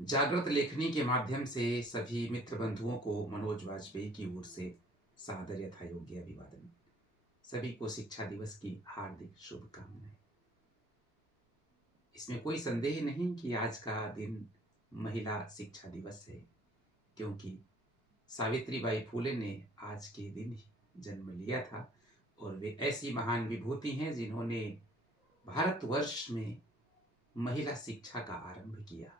जागृत लेखनी के माध्यम से सभी मित्र बंधुओं को मनोज वाजपेयी की ओर से सादर यथा योग्य अभिवादन। सभी को शिक्षा दिवस की हार्दिक शुभकामनाएं। इसमें कोई संदेह नहीं कि आज का दिन महिला शिक्षा दिवस है, क्योंकि सावित्रीबाई फूले ने आज के दिन ही जन्म लिया था और वे ऐसी महान विभूति हैं जिन्होंने भारतवर्ष में महिला शिक्षा का आरंभ किया।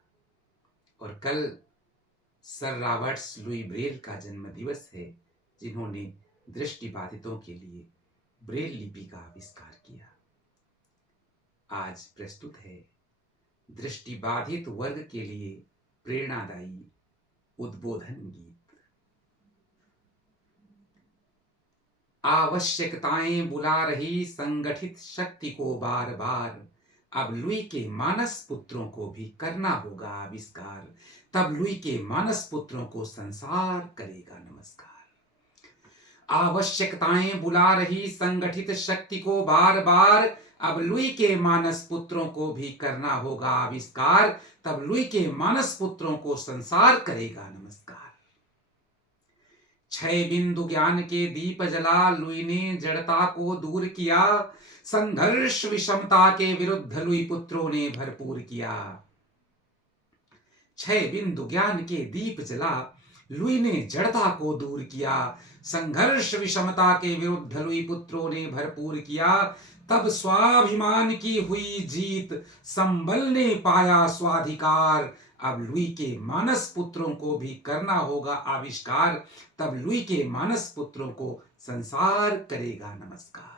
और कल सर रॉबर्ट्स लुई ब्रेल का जन्म दिवस है, जिन्होंने दृष्टिबाधितों के लिए ब्रेल लिपि का आविष्कार किया। आज प्रस्तुत है दृष्टिबाधित वर्ग के लिए प्रेरणादायी उद्बोधन गीत। आवश्यकताएं बुला रही संगठित शक्ति को बार बार, अब लुई के मानस पुत्रों को भी करना होगा आविष्कार, तब लुई के मानस पुत्रों को संसार करेगा नमस्कार। आवश्यकताएं बुला रही संगठित शक्ति को बार बार, अब लुई के मानस पुत्रों को भी करना होगा आविष्कार, तब लुई के मानस पुत्रों को संसार करेगा नमस्कार। 6 बिंदु ज्ञान के दीप जला लुई ने जड़ता को दूर किया, संघर्ष विषमता के विरुद्ध लुई पुत्रों ने भरपूर किया। 6 बिंदु ज्ञान के दीप जला लुई ने जड़ता को दूर किया, संघर्ष विषमता के विरुद्ध लुई पुत्रों ने भरपूर किया। तब स्वाभिमान की हुई जीत, संबल ने पाया स्वाधिकार, अब लुई के मानस पुत्रों को भी करना होगा आविष्कार, तब लुई के मानस पुत्रों को संसार करेगा नमस्कार।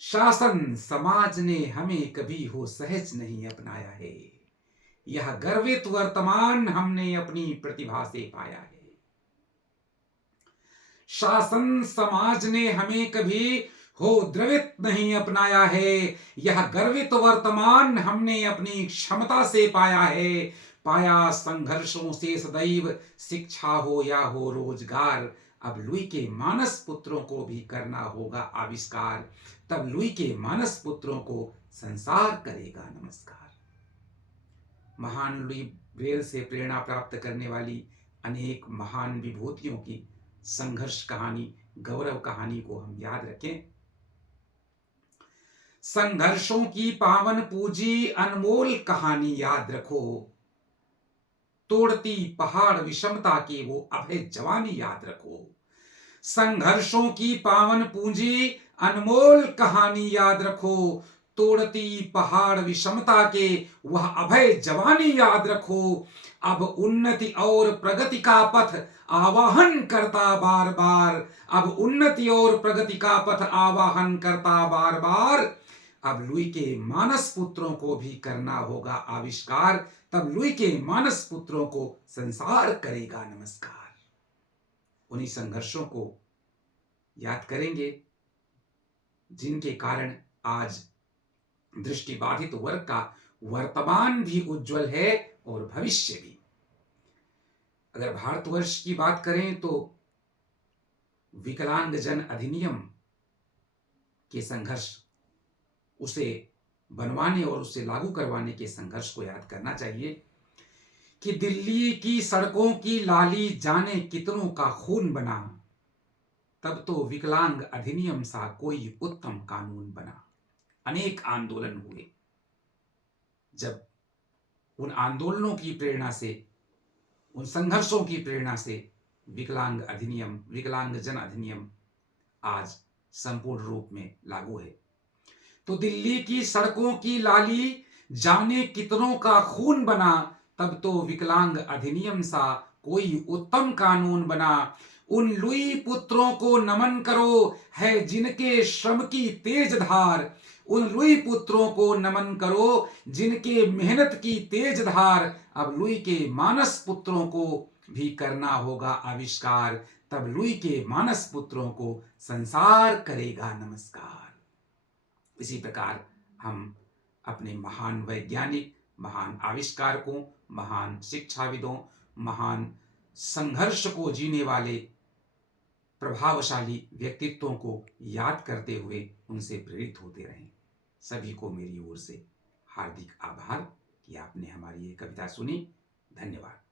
शासन समाज ने हमें कभी हो सहज नहीं अपनाया है, यह गर्वित वर्तमान हमने अपनी प्रतिभा से पाया है। शासन समाज ने हमें कभी हो द्रवित नहीं अपनाया है, यह गर्वित वर्तमान हमने अपनी क्षमता से पाया है। पाया संघर्षों से सदैव, शिक्षा हो या हो रोजगार, अब लुई के मानस पुत्रों को भी करना होगा आविष्कार, तब लुई के मानस पुत्रों को संसार करेगा नमस्कार। महान लुई ब्रेल से प्रेरणा प्राप्त करने वाली अनेक महान विभूतियों की संघर्ष कहानी, गौरव कहानी को हम याद रखें। संघर्षों की पावन पूजी अनमोल कहानी याद रखो, तोड़ती पहाड़ विषमता की वो अभय जवानी याद रखो। संघर्षों की पावन पूंजी अनमोल कहानी याद रखो, तोड़ती पहाड़ विषमता के वह अभय जवानी याद रखो। अब उन्नति और प्रगति का पथ आवाहन करता बार बार, अब उन्नति और प्रगति का पथ आवाहन करता बार बार, अब लुई के मानस पुत्रों को भी करना होगा आविष्कार, तब लुई के मानस पुत्रों को संसार करेगा नमस्कार। उन्हीं संघर्षों को याद करेंगे जिनके कारण आज दृष्टिबाधित वर्ग का वर्तमान भी उज्जवल है और भविष्य भी। अगर भारतवर्ष की बात करें तो विकलांगजन अधिनियम के संघर्ष, उसे बनवाने और उसे लागू करवाने के संघर्ष को याद करना चाहिए कि दिल्ली की सड़कों की लाली जाने कितनों का खून बना, तब तो विकलांग अधिनियम सा कोई उत्तम कानून बना। अनेक आंदोलन हुए, जब उन आंदोलनों की प्रेरणा से, उन संघर्षों की प्रेरणा से विकलांगजन अधिनियम आज संपूर्ण रूप में लागू है। तो दिल्ली की सड़कों की लाली जाने कितनों का खून बना, तब तो विकलांग अधिनियम सा कोई उत्तम कानून बना। उन लुई पुत्रों को नमन करो, है जिनके श्रम की तेज धार, उन लुई पुत्रों को नमन करो जिनके मेहनत की तेज धार, अब लुई के मानस पुत्रों को भी करना होगा आविष्कार, तब लुई के मानस पुत्रों को संसार करेगा नमस्कार। इसी प्रकार हम अपने महान वैज्ञानिक, महान आविष्कारकों, महान शिक्षाविदों, महान संघर्ष को जीने वाले प्रभावशाली व्यक्तित्वों को याद करते हुए उनसे प्रेरित होते रहें। सभी को मेरी ओर से हार्दिक आभार। कि आपने हमारी ये कविता सुनी। धन्यवाद।